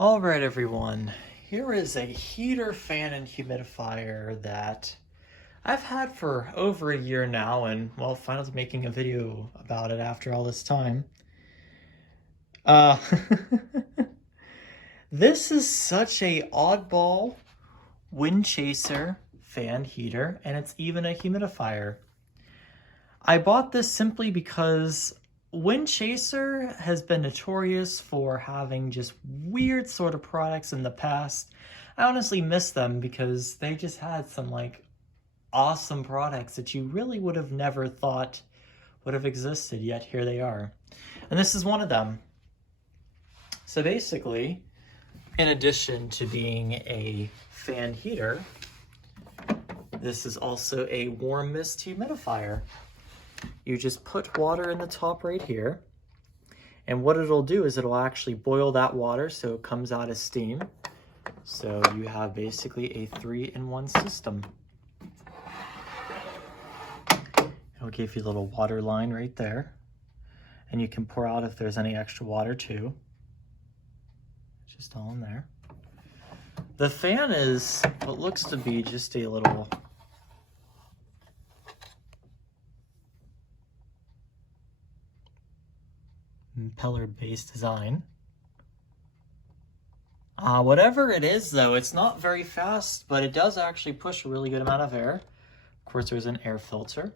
All right, everyone. Here is a heater, fan, and humidifier that I've had for over a year now, and well, finally making a video about it after all this time. Uh, this is such a oddball Windchaser fan heater, and it's even a humidifier. I bought this simply because Windchaser has been notorious for having just weird sort of products in the past. I honestly miss them because they just had some like awesome products that you really would have never thought would have existed, yet here they are. And this is one of them. So basically, in addition to being a fan heater, this is also a warm mist humidifier. You just put water in the top right here, and what it'll do is it'll actually boil that water so it comes out as steam. So you have basically a 3-in-1 system. It'll give you a little water line right there, and you can pour out if there's any extra water too. It's just all in there. The fan is what looks to be just a little impeller-based design. Whatever it is though, it's not very fast, but it does actually push a really good amount of air. Of course, there's an air filter.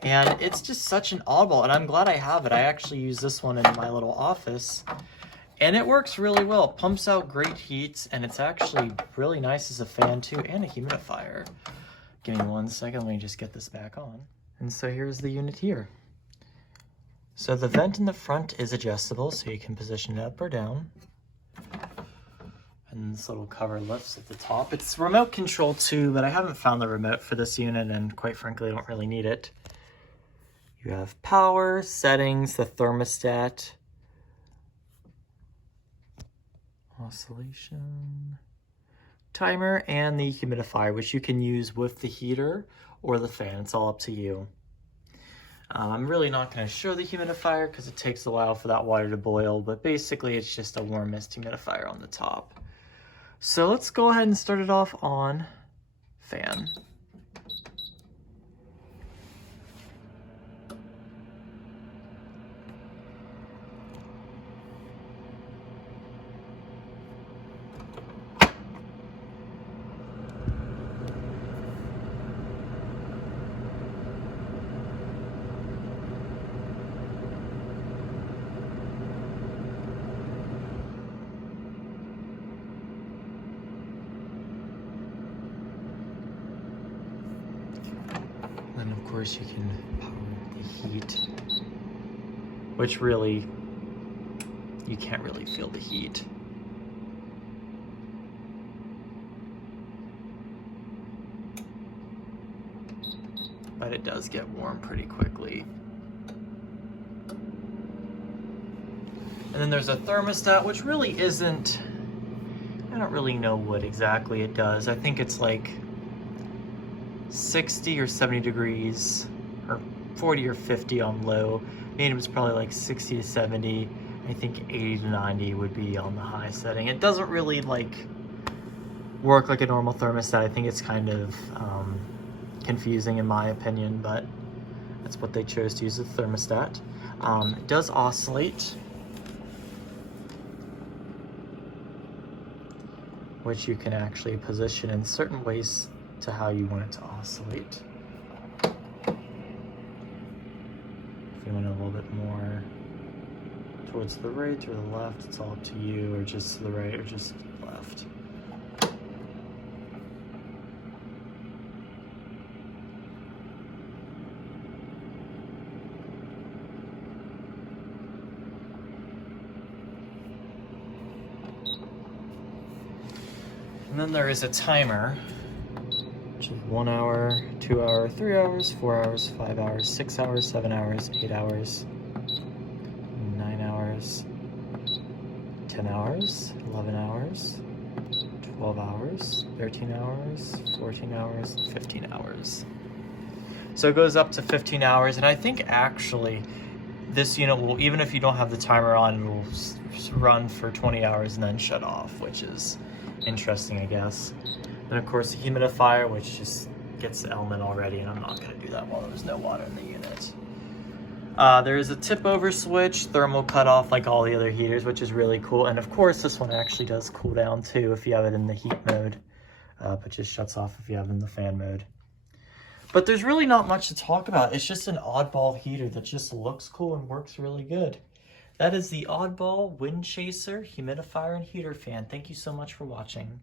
And it's just such an oddball, and I'm glad I have it. I actually use this one in my little office, and it works really well. It pumps out great heat, and it's actually really nice as a fan too, and a humidifier. Give me 1 second, let me just get this back on. And so here's the unit here. So the vent in the front is adjustable, so you can position it up or down. And this little cover lifts at the top. It's remote control too, but I haven't found the remote for this unit, and quite frankly, I don't really need it. You have power, settings, the thermostat, oscillation, timer, and the humidifier, which you can use with the heater or the fan. It's all up to you. I'm really not going to show the humidifier because it takes a while for that water to boil, but basically it's just a warm mist humidifier on the top. So let's go ahead and start it off on fan. Then of course you can power the heat, which really, you can't really feel the heat. But it does get warm pretty quickly. And then there's a thermostat, which really isn't, I don't really know what exactly it does. I think it's like 60 or 70 degrees, or 40 or 50 on low. Medium is probably like 60 to 70. I think 80 to 90 would be on the high setting. It doesn't really like work like a normal thermostat. I think it's kind of confusing in my opinion, but that's what they chose to use the thermostat. It does oscillate, which you can actually position in certain ways to how you want it to oscillate. If you want it a little bit more towards the right or the left, it's all up to you, or just to the right or just to the left. And then there is a timer, which is 1 hour, 2 hour, 3 hours, 4 hours, 5 hours, 6 hours, 7 hours, 8 hours, 9 hours, 10 hours, 11 hours, 12 hours, 13 hours, 14 hours, 15 hours. So it goes up to 15 hours, and I think actually this unit will, even if you don't have the timer on, it will run for 20 hours and then shut off, which is interesting, I guess. And of course, the humidifier, which just gets the element already, and I'm not going to do that while there's no water in the unit. There is a tip over switch, thermal cutoff like all the other heaters, which is really cool. And of course, this one actually does cool down too if you have it in the heat mode, but just shuts off if you have it in the fan mode. But there's really not much to talk about. It's just an oddball heater that just looks cool and works really good. That is the Oddball Windchaser Humidifier and Heater Fan. Thank you so much for watching.